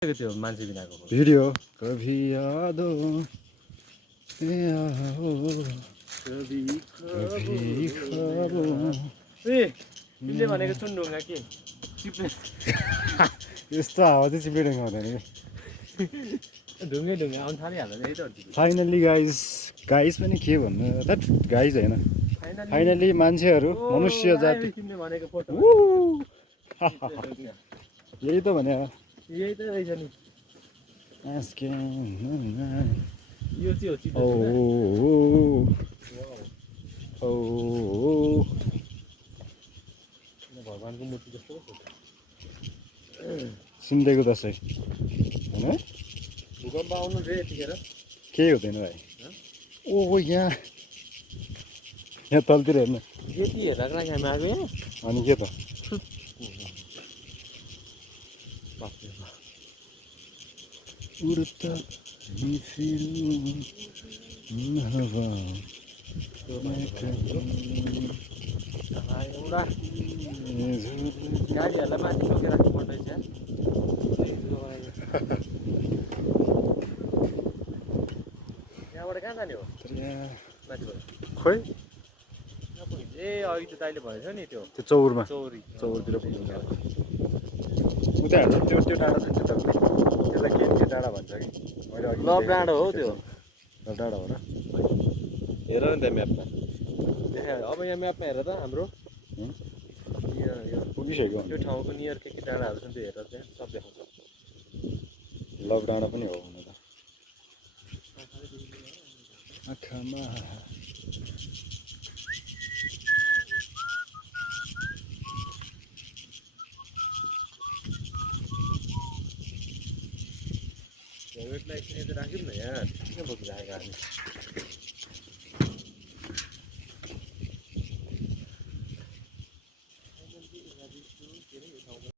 त्यो मान्छे बिनाको भिडियो कभी यादों में आओ कभी कभी ख्वाबों ए तिमीले भनेको सुन ढुङ्गा के चिप्ले यस्तो हावा चाहिँ चिप्लेर हुँदैन कि ढुङ्गै ढुङ्गा आउनु थालिहाल्छ नि त फाइनल्ली गाइस पनि के भन्नु द्याट गाइस होइन फाइनल्ली मान्छेहरू मनुष्य जाति तिमीले भनेको फोटो यही त भने यही त रहेछ नि यो चाहिँ हो चित्त भगवानको मूर्ति जस्तो सिन्देको दसैँ होइन भूकम्प आउनु रे यतिखेर केही हुँदैन भाइ ओ यहाँ तलतिर हेर्नु यति हेर्दा लागि हामी आएको यहाँ अनि के त उड्ता ही फिरूं हवा एउटा गाडीहरूलाई माथि बोकेर राख्नु पर्दैछ यहाँबाट कहाँ जाने हो माथिबाट खोइ ए अघि त दाइले भनेछ नि त्यो त्यो चौरमा चौरतिर पुग्नु उता त्यो डाँडा छ नि त्यसलाई के डाँडा भन्छ कि मैले अघि लभ डाँडो हो त्यो लभ डाँडा हो र हेर नि त्यहाँ म्यापमा देखा अब यहाँ म्यापमा हेर त हाम्रो पुगिसक्यो त्यो ठाउँको नियर के डाँडाहरू छन् त्यो हेरेर त्यहाँ सब देखाउँछ लभ डाँडा पनि हो हुन त आँखामा रेड लाइट चाहिँ राख्यौँ न यहाँ किन बोकिरहेको हामी